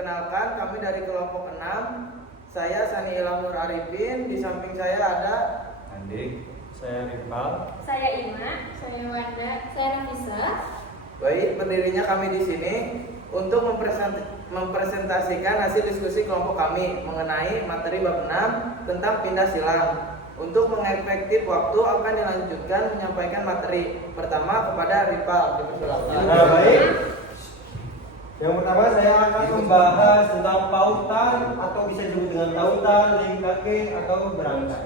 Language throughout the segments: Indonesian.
Perkenalkan, kami dari kelompok 6. Saya Sani Ilham Nur Arifin. Di samping saya ada Andik, saya Rival, saya Ima, saya Wanda, saya Nafisa. Baik, berdirinya kami di sini untuk mempresentasikan hasil diskusi kelompok kami mengenai materi bab 6 tentang pindah silang. Untuk mengefektif waktu akan dilanjutkan menyampaikan materi pertama kepada Rival. Nah, baik. Yang pertama saya akan membahas tentang pautan atau bisa disebut dengan tautan, linkage atau berangkat.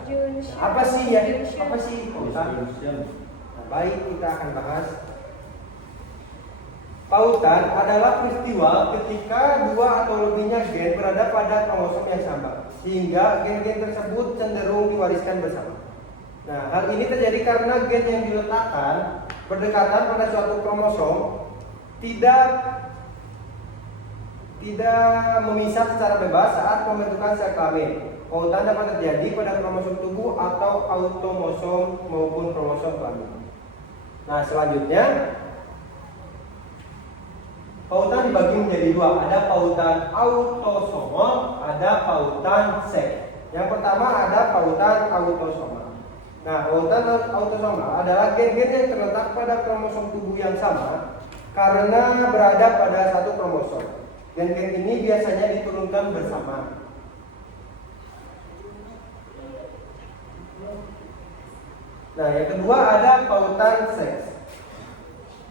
Apa sih ya? Apa sih pautan? Nah, baik, kita akan bahas. Pautan adalah peristiwa ketika dua atau lebihnya gen berada pada kromosom yang sama, sehingga gen-gen tersebut cenderung diwariskan bersama. Nah, hal ini terjadi karena gen yang diletakkan berdekatan pada suatu kromosom tidak memisah secara bebas saat pembentukan sel kelamin. Pautan dapat terjadi pada kromosom tubuh atau automosom maupun kromosom kelamin. Nah, selanjutnya pautan dibagi menjadi dua, ada pautan autosomal, ada pautan seks. Yang pertama ada pautan autosomal. Nah, pautan autosomal adalah gen-gen yang terletak pada kromosom tubuh yang sama karena berada pada satu kromosom. Gen-gen ini biasanya diturunkan bersama. Nah, yang kedua ada pautan seks.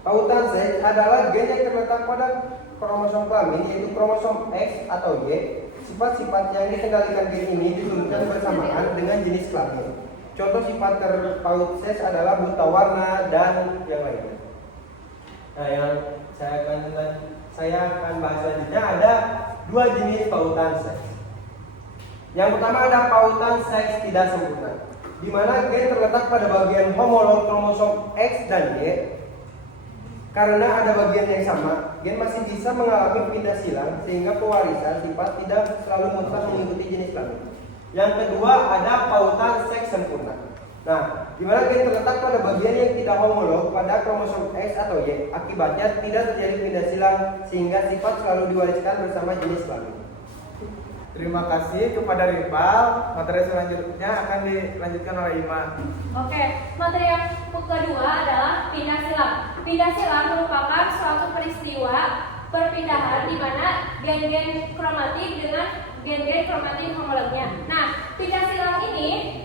Pautan seks adalah gen yang terletak pada kromosom kelamin, yaitu kromosom X atau Y. Sifat-sifat yang dikendalikan gen ini diturunkan bersamaan dengan jenis kelamin. Contoh sifat terpaut seks adalah buta warna dan yang lainnya. Nah, yang saya akan bahas selanjutnya ada dua jenis pautan seks. Yang pertama ada pautan seks tidak sempurna, di mana gen terletak pada bagian homolog kromosom X dan Y. Karena ada bagian yang sama, gen masih bisa mengalami pindah silang sehingga pewarisan sifat tidak selalu mutlak mengikuti jenis kelamin. Yang kedua ada pautan seks sempurna. Nah, di mana gen terletak pada bagian yang tidak homolog pada kromosom X atau Y, akibatnya tidak terjadi pindah silang sehingga sifat selalu diwariskan bersama jenis kelamin. Terima kasih kepada Rival. Materi selanjutnya akan dilanjutkan oleh Ima. Oke, materi yang kedua adalah pindah silang. Pindah silang merupakan suatu peristiwa perpindahan di mana gen-gen kromatik dengan gen-gen kromatik homolognya. Nah, pindah silang ini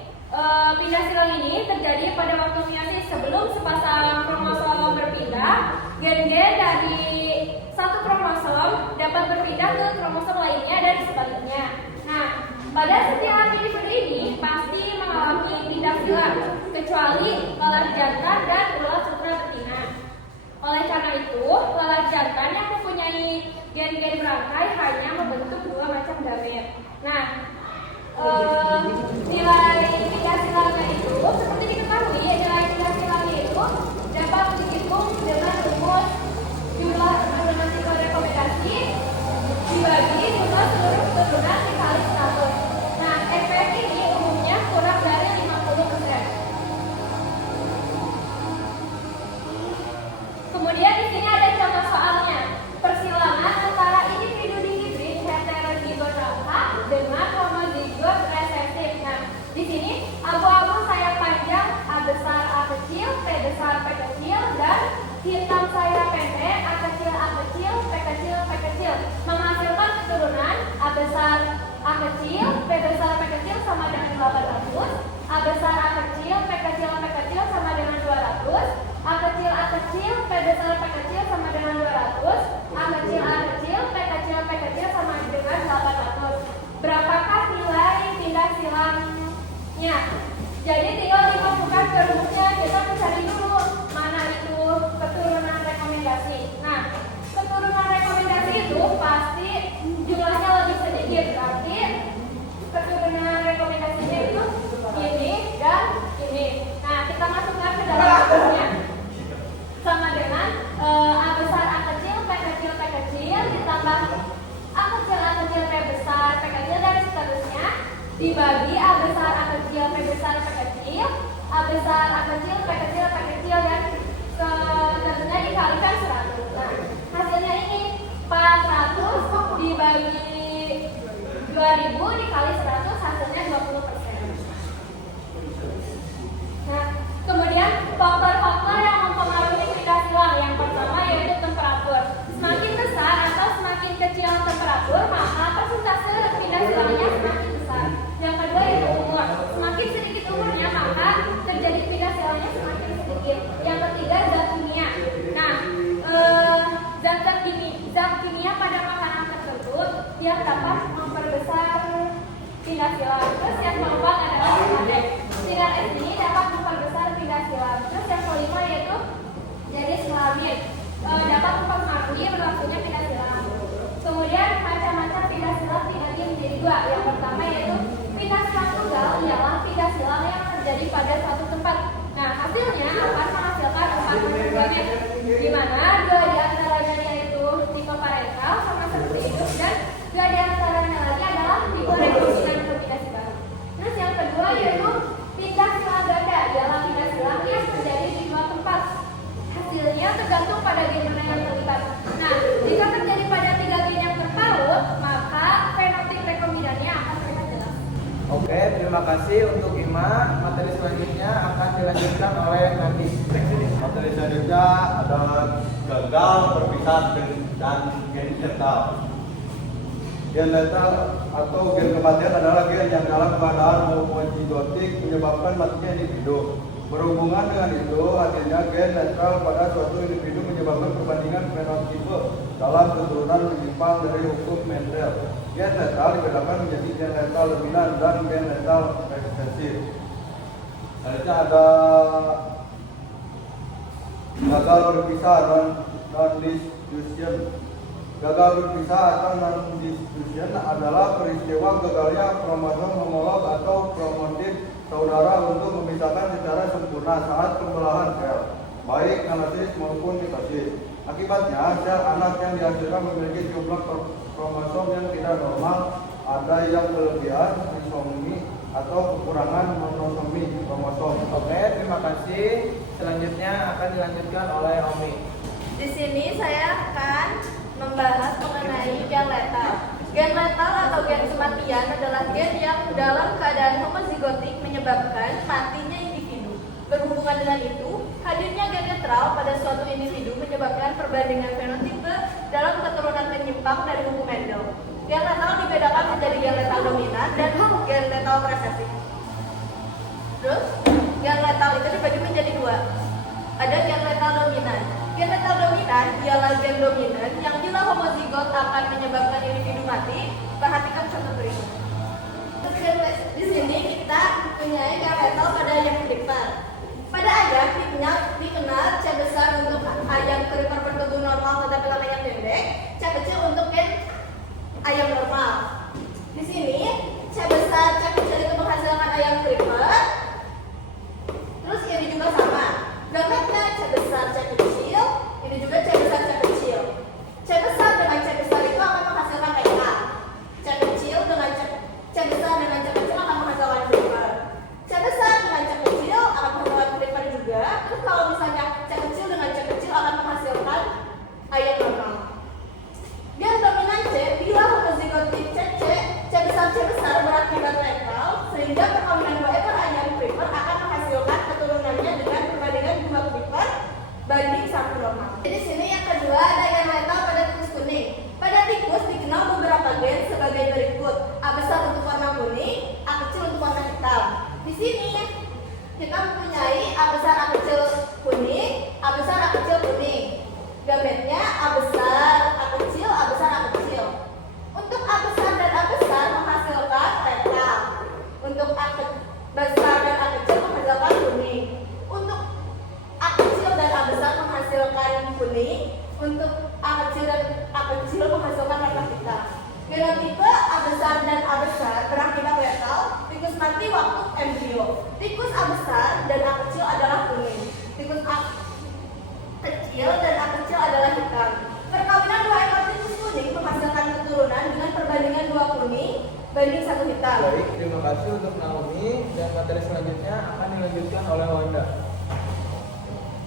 terjadi pada waktu meiosis sebelum sepasang kromosom berpindah. Gen-gen dari satu kromosom dapat berpindah ke kromosom lainnya dan sebaliknya. Nah, pada setiap individu ini pasti mengalami pindah silang, kecuali lalat jantan dan ulat sutra betina. Oleh karena itu, lalat jantan yang mempunyai gen-gen berangkai hanya membentuk dua macam gamet. Nah, nilai pindah silangnya itu seperti diketahui, nilai pindah silangnya itu dapat dihitung dengan rumus jumlah keturunan siklus rekomendasi dibagi jumlah seluruh keturunan dikali 100. Nah, efek ini umumnya kurang dari 50%. Kemudian di sini ada contoh soalnya. Persilangan antara individu dihibrid heterozigot lengkap dengan homozigot resesif. Nah, di sini abu-abu sayap panjang A besar A kecil, P besar P kecil, dan hitam sayap pendek A kecil A kecil, P kecil P kecil menghasilkan keturunan A besar A kecil, P besar P kecil sama dengan 800, A besar A kecil, P kecil P kecil sama dengan 200, A kecil A kecil, P besar P kecil sama dengan 200, A kecil A kecil, P kecil P kecil sama dengan 800. Berapakah nilai pindah silangnya? Jadi tinggal dimasukkan ke rumusnya, kita mencari dulu mana itu keturunan rekomendasi. Nah, keturunan rekomendasi itu pasti jumlahnya lebih sedikit, berarti keturunan rekomendasinya itu ini dan ini. Nah, kita masukkan ke dalam rumusnya sama dengan A besar A kecil, P kecil P kecil ditambah A kecil P besar P kecil dan seterusnya dibagi A besar A kecil P besar P kecil, A besar A kecil P kecil P kecil dan seterusnya dikalikan 100. Nah, hasilnya ini 400 dibagi 2000 dikali 100 hasilnya 20%. Nah, kemudian faktor-faktor yang mempengaruhi pindah silang. Yang pertama yaitu temperatur. Semakin besar atau semakin kecil temperatur, maka persentase pindah silangnya semakin besar. Yang kedua yaitu umur. Semakin sedikit umurnya, maka terjadi pindah silangnya semakin sedikit. Yang ketiga zat kimia. Nah, zat kimia pada makanan tersebut yang dapat memperbesar pindah silang. Terus yang keempat adalah sinar. Sinar X ini dapat memperbesar pindah silang. Terus yang kelima yaitu jenis kelamin, dapat mempengaruhi berlakunya pindah silang. Kemudian macam-macam pindah silang dibagi menjadi dua. Yang pertama yaitu pindah silang tunggal, ialah pindah silang yang terjadi pada suatu tempat. Nah, hasilnya akan menghasilkan 4 gamet, di mana 2 di antaranya yaitu tipe parental sama seperti itu, dan 2 di antaranya lagi adalah tipe rekombinan kombinasi baru. Terus yang kedua yaitu pindah silang ganda, ialah pindah silang yang terjadi di 2 tempat. Hasilnya tergantung pada gen mana yang terlibat. Nah, jika terjadi pada 3 gen yang terpaut, maka fenotip rekombinannya akan terlihat jelas. Oke, terima kasih untuk Ima. Materi selanjutnya akan dilanjutkan oleh Nandi. Materi selanjutnya ada gagal berpisah dan gen letal. Gen letal atau gen kematian adalah gen yang dalam keadaan homozigotik menyebabkan matinya individu. Berhubungan dengan itu, hasilnya gen letal pada suatu individu menyebabkan perbandingan fenotipe dalam keturunan menyimpang dari hukum Mendel. Gen letal dibedakan menjadi gen letal dominan dan gen letal resesif. Selanjutnya ada gagal berpisah non-distribution. Gagal berpisah atau non-distribution adalah peristiwa gagalnya kromosom homolog atau kromatid saudara untuk memisahkan secara sempurna saat pembelahan sel, baik analisis maupun mitosis. Akibatnya, sel anak yang dihasilkan memiliki jumlah kromosom yang tidak normal, ada yang kelebihan trisomi atau kekurangan monosomi kromosom. Oke, terima kasih. Selanjutnya akan dilanjutkan oleh Omi. Di sini saya akan membahas mengenai gen letal. Gen letal atau gen kematian adalah gen yang dalam keadaan homozigotik menyebabkan matinya individu. Berhubungan dengan itu, hadirnya gen netral pada suatu individu menyebabkan perbandingan fenotipe dalam keturunan menyimpang dari hukum Mendel. Gen letal dibedakan menjadi gen letal dominan dan gen letal resesif. Terus, gen letal itu dibagi menjadi dua. Ada gen letal dominan. Gen letal dominan ialah gen dominan yang bila homozigot akan menyebabkan individu mati. Perhatikan contoh berikut. Di sini kita punya gen letal pada ayam creeper. Pada ayam dikenal C besar untuk ayam creeper bertubuh normal tetapi katanya pendek, C kecil untuk gen ayam normal. Di sini C besar, C kecil itu menghasilkan ayam creeper. Terus ini juga sama. Gametnya C besar, C kecil. Ini juga C besar, C kecil. C besar dengan C besar itu akan menghasilkan EK. C kecil dengan C besar dengan C kecil akan menghasilkan creeper. C besar dengan C kecil akan menghasilkan creeper juga. Terus kalau misalnya C kecil dengan C kecil akan menghasilkan ayam normal. Gen dominan C bila homozigotik C besar berakibat letal sehingga perkawinan dua ekor ayam creeper akan menghasilkan keturunannya dengan perbandingan 2 creeper banding 1 normal. Jadi sini yang kedua ada gen letal pada tikus kuning. Pada tikus dikenal beberapa gen sebagai berikut: A besar untuk warna kuning, A kecil untuk warna hitam. Di sini kita mempunyai A besar, A kecil kuning, A besar, A kecil kuning. Gametnya A besar, A kecil, A besar, A kecil. Untuk A besar dan A besar menghasilkan letal. Untuk A besar dan A kecil menghasilkan kuning. Untuk A kecil dan A besar menghasilkan kuning. Untuk A kecil dan A kecil menghasilkan warna hitam. Genotipe A besar dan A besar berakibat letal. Tikus mati waktu embrio. Tikus A besar dan A kecil adalah kuning. Tikus A kecil dan A kecil adalah hitam. Perkawinan dua ekor tikus kuning menghasilkan keturunan dengan perbandingan 2 kuning banding 1 hitam. Baik, terima kasih untuk Naomi. Dan materi selanjutnya akan dilanjutkan oleh Wanda.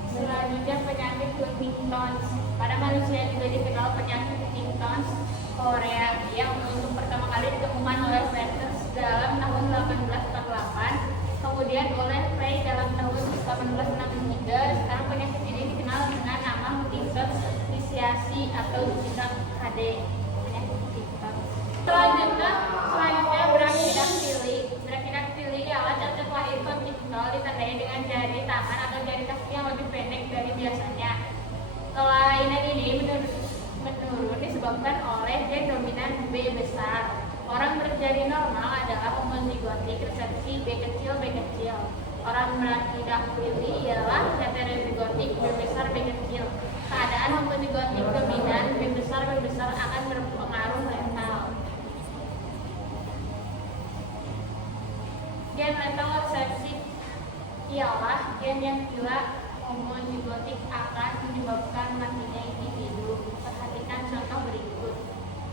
Selanjutnya penyakit Huntington's. Pada manusia juga dikenal penyakit Huntington's Korea yang untuk pertama kali ditemukan oleh 1848, kemudian oleh Frey dalam tahun 1863. Sekarang penyakit ini dikenal dengan nama Huntington disseasi atau disingkat HD, penyakit Huntington. Selanjutnya berakidaktili ialah cacat lahir kongenital ditandai dengan jari tangan atau jari kaki yang lebih pendek dari biasanya. Kelainan ini menurun disebabkan oleh gen dominan B besar. Orang berjari normal adalah homozigotik resepsi B kecil. Orang berakidaktili ialah heterozigotik B besar B kecil. Keadaan homozigotik dominan B besar akan berpengaruh letal. Gen letal resepsi ialah gen yang bila homozigotik akan menyebabkan matinya individu. Perhatikan contoh berikut.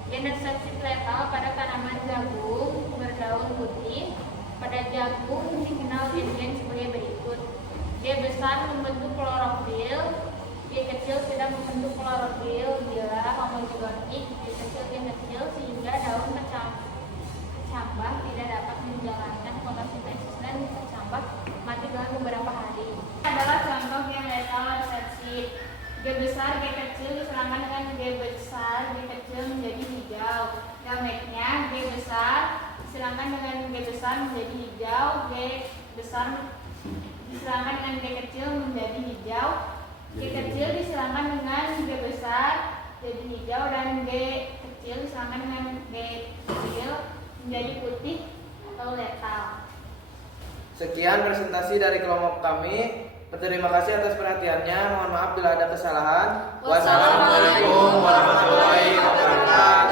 Gen resepsi letal pada tanaman jagung berdaun putih. Pada jagung dikenal gen sebagai berikut. G besar membentuk klorofil, G kecil tidak membentuk klorofil bila homozigotik, G kecil sehingga daun tercambah tidak dapat menjalankan fotosintesis dan tercambah mati dalam beberapa hari. Adalah contoh gen letal resepsi. G besar, G kecil diserangkan dengan G besar, G kecil menjadi hijau. Gametnya G besar diserangkan dengan G besar menjadi hijau, G besar diserangkan dengan G kecil menjadi hijau, G kecil diserangkan dengan G besar jadi hijau, dan G kecil diserangkan dengan G kecil menjadi putih atau letal. Sekian presentasi dari kelompok kami. Terima kasih atas perhatiannya. Mohon maaf bila ada kesalahan. Wassalamualaikum warahmatullahi wabarakatuh.